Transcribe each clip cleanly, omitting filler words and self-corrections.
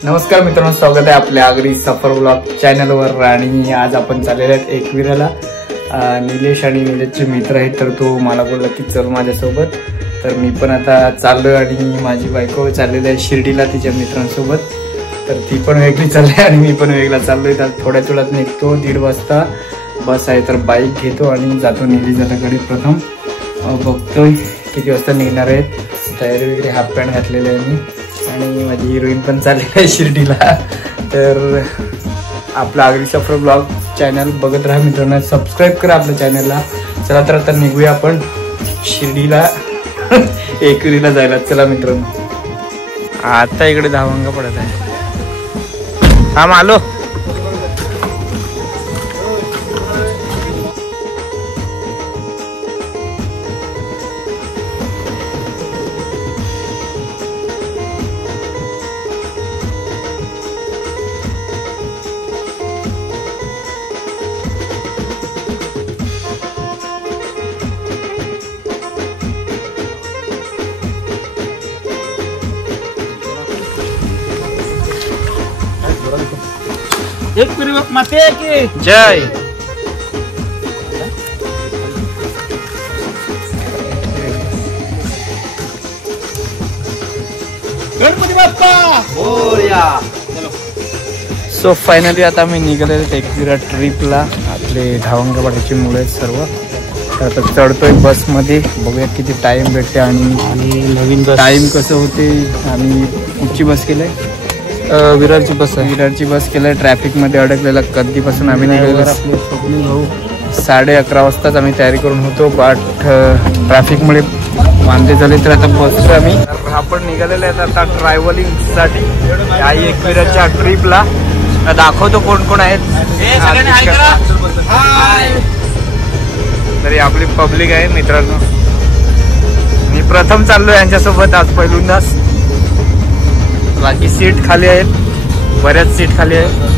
नमस्कार मित्रांनो, स्वागत आहे आपल्या आगरी सफर ब्लॉग चॅनलवर। आणि आज आपण चाललेले आहेत एकविराला। निलेश आणि निलेशचे मित्र आहेत, तर तो मला बोलला की चल माझ्यासोबत। तर मी पण आता चाललोय आणि माझी बायको चाललेली आहे शिर्डीला तिच्या मित्रांसोबत। तर ती पण वेगळी चालली आणि मी पण वेगळा चाललोय। तर थोड्या वेळात निघतो, 1:30 वाजता बस आहे, तर बाईक घेतो आणि जातो निलेशकडे। प्रथम बघतोय किती वाजता निघणार आहेत। तयारी वगैरे हाफ पॅन्ट घातलेली आहे मी आणि माझी हिरोईन पण चाललेली आहे शिर्डीला। तर आपला आगरी सफर ब्लॉग चॅनल बघत राहा मित्रांनो, सबस्क्राईब करा आपल्या चॅनलला। चला तर आता निघूया आपण शिर्डीला एकविरीला जायला। चला मित्रांनो, आता इकडे धावंगा पडत आहे। हा आलो। एकविरी माते की जय। गणपती बाप्पा मोरया। सो फायनली आता आम्ही निघालेलो एकविरा ट्रिपला। आपले धावंगापाड्याची मुलं आहेत सर्व। तर आता चढतोय बसमध्ये, बघूया किती टाइम भेटते आणि नवीन टाइम कसं होते। आम्ही कुठची बस केलंय? विरारची बस आहे। विरारची बस केलंय। ट्रॅफिक मध्ये अडकलेला कधीपासून आम्ही निघालेलो 11:30 वाजताच आम्ही तयारी करून होतो, बट ट्रॅफिक मुळे वांदे झाले। तर आता बसतो आम्ही। आपण निघालेले आहेत आता ट्रॅव्हलिंग साठी एकविराच्या ट्रिपला। दाखवतो कोण कोण आहेत। तरी आपली पब्लिक आहे मित्रांनो। मी प्रथम चाललोय यांच्यासोबत आज पहिल्यांदाच। बाकी सीट खाली आहेत, बऱ्याच सीट खाली आहेत।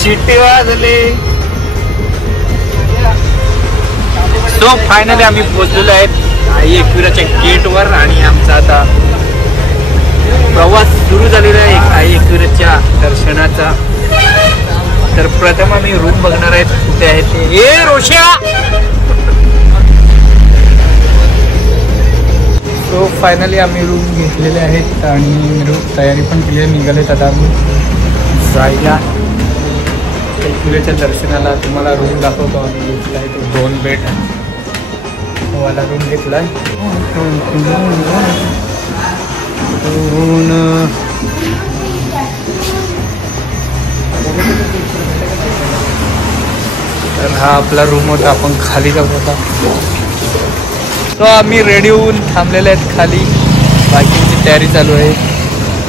शिट्टी वाजली। सो फायनली आम्ही पोहोचलेलो आहेत एकविराच्या गेटवर आणि आमचा आता प्रवास सुरू झालेला आहे एकविराच्या दर्शनाचा। तर प्रथम आम्ही रूम बघणार आहेत, कुठे आहेत ते। ए रोशा। सो फायनली आम्ही रूम घेतलेले आहेत आणि रूम तयारी पण केली आहे। निघालेत आता आम्ही जायला एकविराच्या दर्शनाला। तुम्हाला रूम दाखवतो आम्ही घेतला आहे तो 2 बेड वाला रूम घेतला आहे। हा आपला रूम होता, आपण खाली जात होता. तो आम्ही रेडी होऊन थांबलेले आहेत खाली, बाकीची तयारी चालू आहे.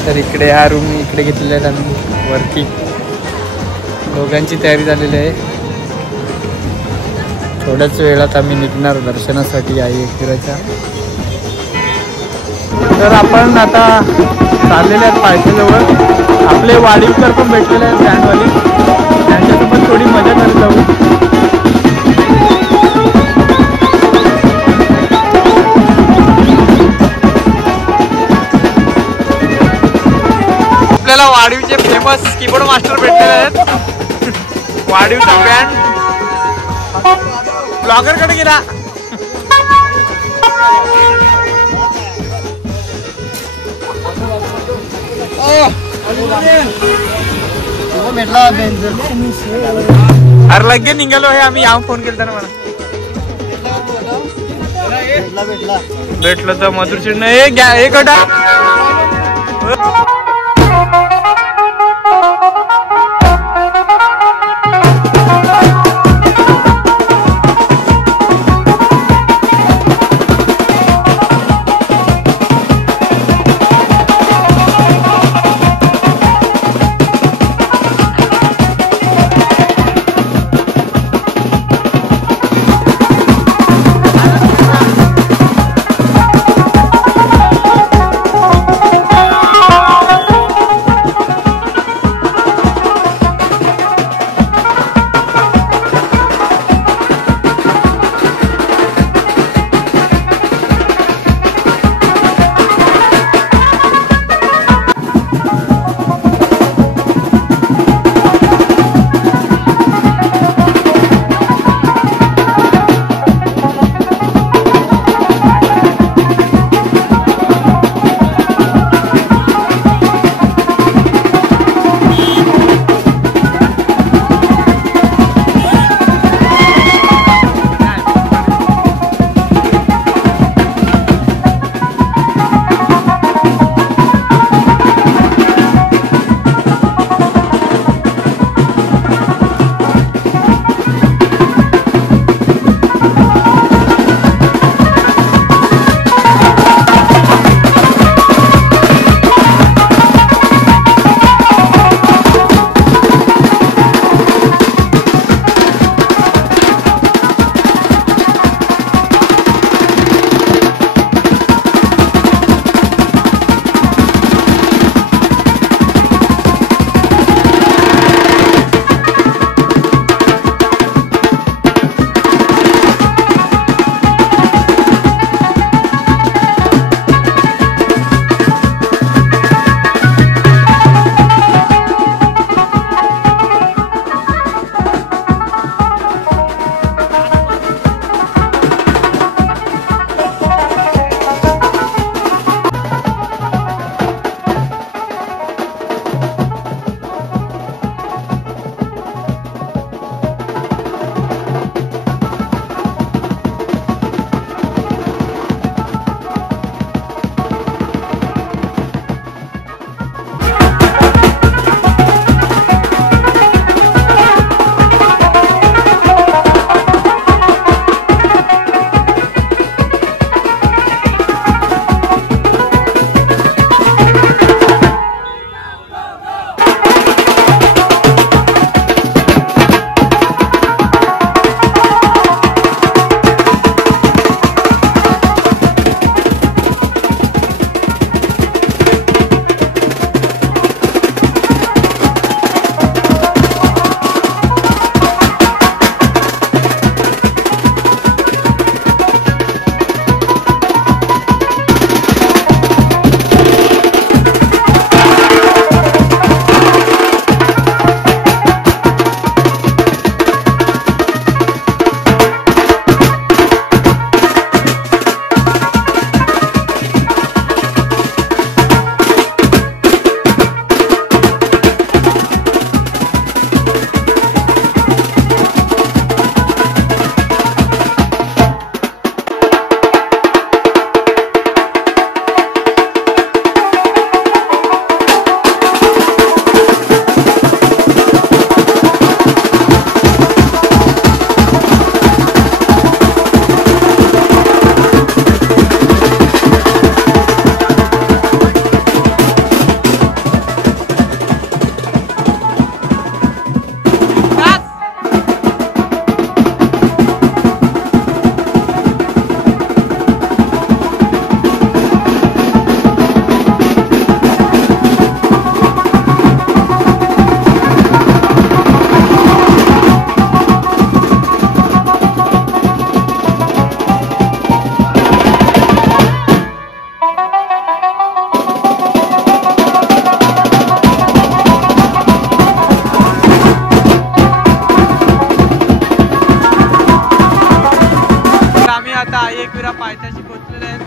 तर इकडे हा रूम इकडे घेतलेले आहेत आम्ही वरती. दोघांची तयारी झालेली आहे. थोड्याच वेळात आम्ही निघणार दर्शनासाठी आहे एकविराच्या. तर आपण आता चाललेले आहेत पायथ्याजवळ. आपले वाडीकर पण भेटलेले आहेत बँडवाली, त्यांच्यासोबत थोडी मजा करत जाऊ. आपल्याला वाडीवचे फेमस कीबोर्ड मास्टर भेटलेले आहेत. वाडीवचा बँड ब्लॉगर कडे गेला. अरे लगे निघालो आहे आम्ही. यावं फोन केला ना मला. भेटलो तर मधुर चिडणं घ्या एक गटा. पायथ्याशी पोहोचलेले आहेत.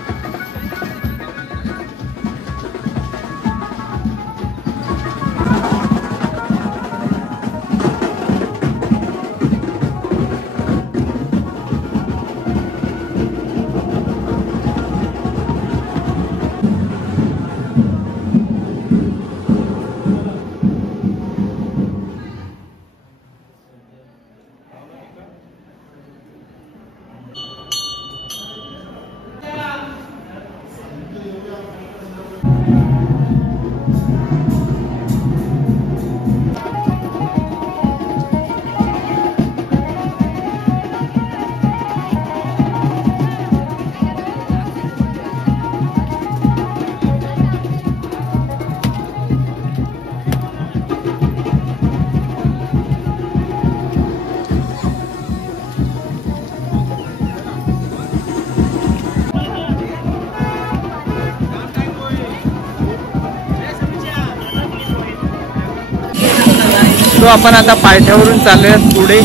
तो आपण आता पायथ्यावरून चाललोय पुढे,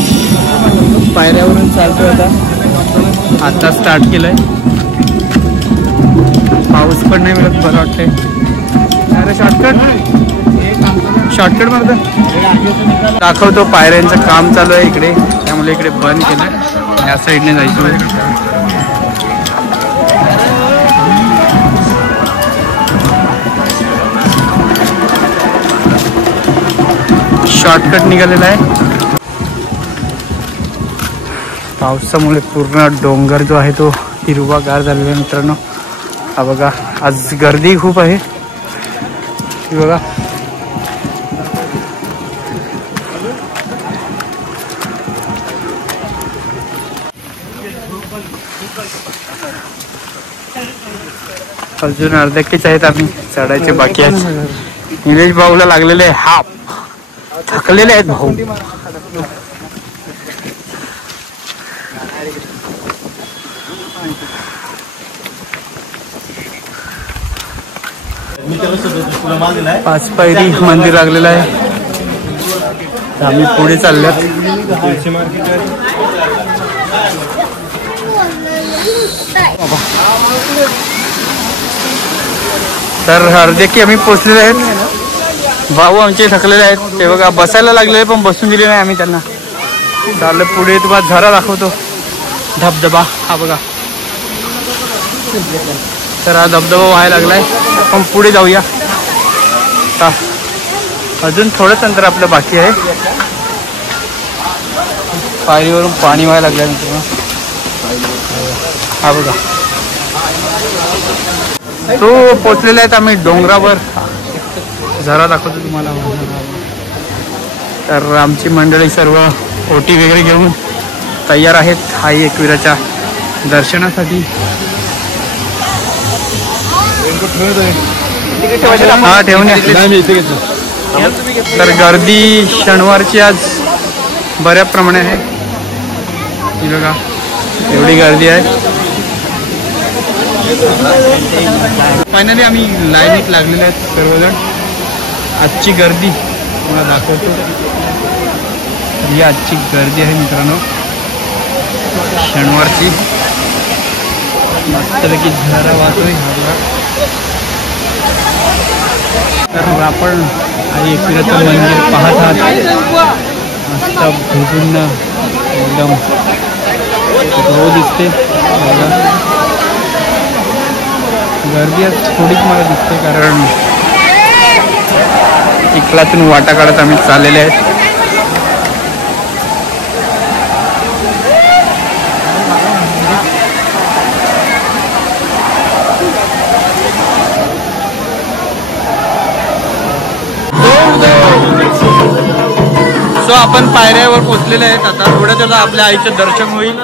पायऱ्यावरून चालतोय आता स्टार्ट केलंय. पाऊस पण नाही मिळत, बरं वाटतंय. अरे शॉर्टकट मारतो. दाखवतो पायऱ्यांचं काम चालू आहे इकडे, त्यामुळे इकडे बंद केलं. या साईडने जायचं. शॉर्टकट निघालेला आहे. पावसामुळे पूर्ण डोंगर जो आहे तो हिरवागार झालेला आहे मित्रांनो. हा बघा, आज गर्दी खूप आहे. बघा अजून अर्ध्याकीच आहेत, आम्ही चढायचे बाकी आहेत. निलेश भाऊला लागलेले आहे हाप, थकलेले आहेत भाऊ. पाच पायरी मंदिर लागलेलं आहे. आम्ही पुढे चालल्यात. तर अर्धे की आम्ही पोचलेले आहेत. भाऊ आमचे थकलेले आहेत, ते बघा बसायला लागलेले पण बसून दिले नाही आम्ही त्यांना. चाललं पुढे, तुम्हाला झरा दाखवतो. धबधबा हा बघा. तर हा धबधबा व्हायला लागलाय. आपण पुढे जाऊया. अजून थोडंच अंतर आपलं बाकी आहे. पायरीवरून पाणी व्हायला लागलंय मित्रांनो. हा बघा, तो पोचलेला आहेत आम्ही डोंगरावर. झरा दाखवतो तुम्हाला. तर आमची मंडळी सर्व ओटी वगैरे घेऊन तयार आहेत आई एकविराच्या दर्शनासाठी. हा ठेवून. तर गर्दी शनिवारची आज बऱ्या प्रमाणे आहे. ही बघा एवढी गर्दी आहे. फायनली आम्ही लाईनीत लागलेले आहेत सर्वजण. आजची गर्दी तुम्हाला दाखवतो. ही आजची गर्दी आहे मित्रांनो शनिवारची. मस्तपैकी झरा वाहतोय. तर आपण आई एकविराचं मंदिर पाहत आहात. मस्त भिजून एकदम रो दिसते. गर्दी आज थोडीच मला दिसते, कारण चिखलातून वाटा काढत आम्ही चाललेले आहेत. सो आपण पायऱ्यावर पोहोचलेले आहेत. आता थोड्याच वेळा आपल्या आईचं दर्शन होईल.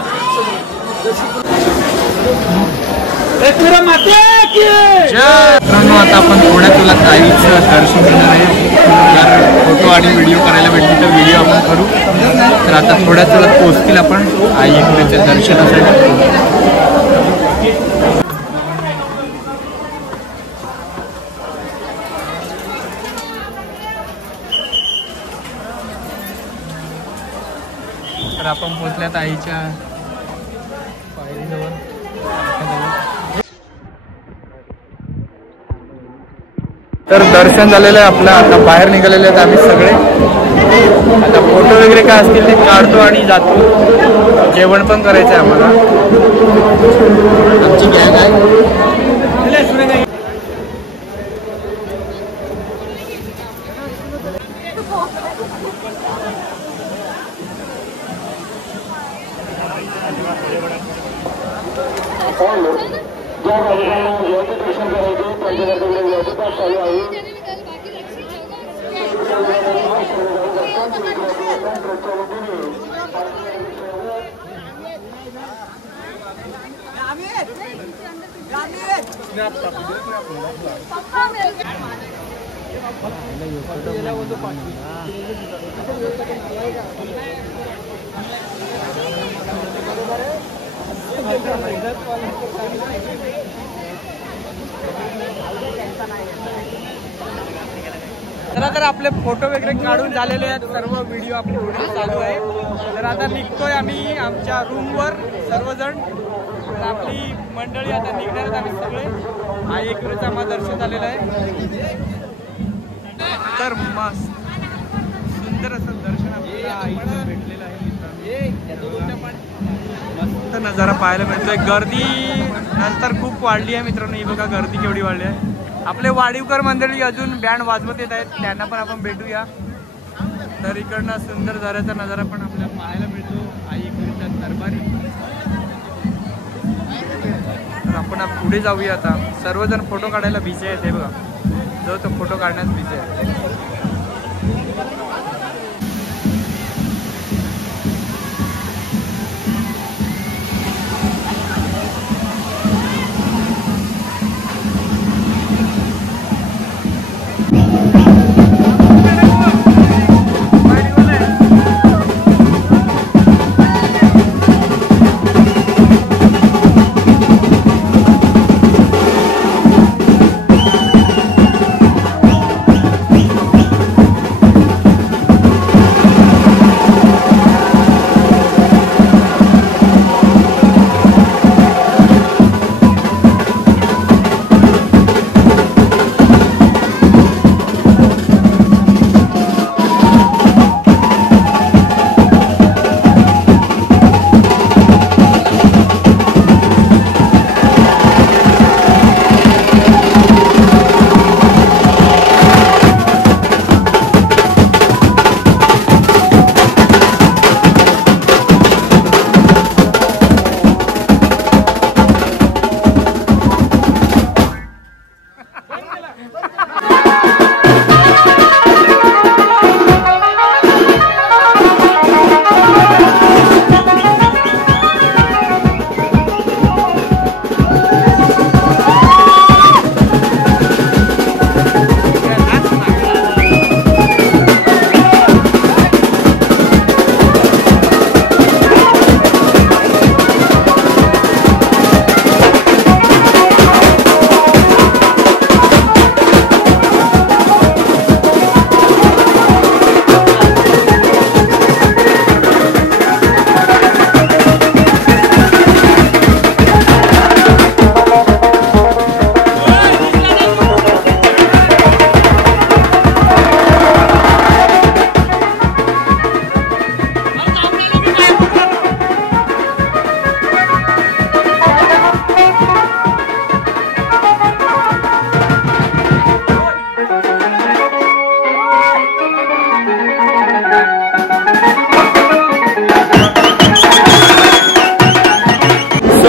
मित्रांनो आता आपण थोड्याच वेळात आईचं दर्शन घेणार आहे. जर फोटो आणि व्हिडिओ करायला भेटली तर व्हिडिओ आपण करू. तर आता थोड्याच वेळात पोहोचतील आपण आई एकविराच्या दर्शनासाठी. तर आपण पोहोचल्यात आईच्या पायरीजवळ. तर दर्शन झालेलं आहे आपलं. आता बाहेर निघालेले आहेत आम्ही सगळे. आता फोटो वगैरे काय असतील ते काढतो आणि जातो. जेवण पण करायचं आहे आम्हाला. आमची गँग आहे. चला तर आपले फोटो वगैरे काढून झालेले आहेत. सर्व व्हिडिओ आपले व्हिडिओ चालू आहे. तर आता निघतोय आम्ही आमच्या रूमवर सर्वजण. तर आपली मंडळी आता निघणार आहेत आम्ही सगळे. हा एक वेळेचा आम्हाला दर्शन झालेलं आहे. तर मस्त सुंदर असं दर्शन आपल्याला इथे भेटलेलं आहे मित्रांनो. मस्त नजारा पाहायला मिळतोय. गर्दी नंतर खूप वाढली आहे मित्रांनो. ही बघा गर्दी केवढी वाढली आहे. आपले वाडीवकर मंडळी अजून बँड वाजवत येत आहेत. त्यांना पण आपण भेटूया. तर इकडनं सुंदर झऱ्याचा नजारा पण आपल्याला पाहायला मिळतो आई एकविरीच्या दरबारी. तर आपण पुढे जाऊया आता. सर्वजण फोटो काढायला बिझी आहेत. हे बघा जो तो फोटो काढण्यास बिझी आहे.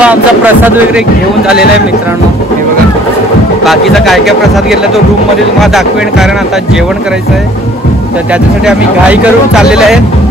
आमचा प्रसाद वगैरे घेऊन झालेला आहे मित्रांनो. हे बघा बाकीचा काय काय प्रसाद घेतला तो रूम मध्ये तुम्हाला दाखवेन. कारण आता जेवण करायचं आहे तर त्याच्यासाठी आम्ही घाई करून चाललेले आहे.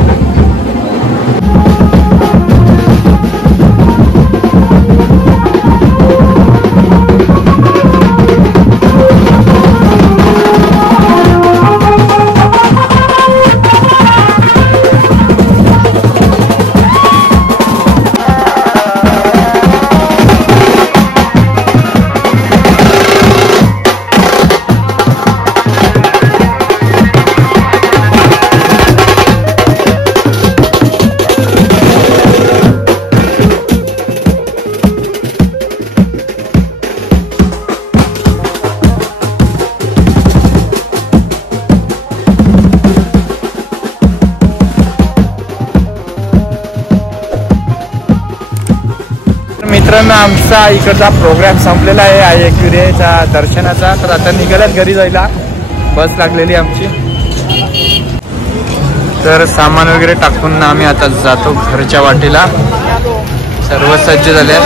मित्रांनो, आमचा इकडचा प्रोग्राम संपलेला आहे एकविरेचा दर्शनाचा. तर आता निघाल्यात घरी जायला, बस लागलेली आमची. तर सामान वगैरे टाकून आम्ही आता जातो घरच्या वाटेला. सर्व सज्ज झाले.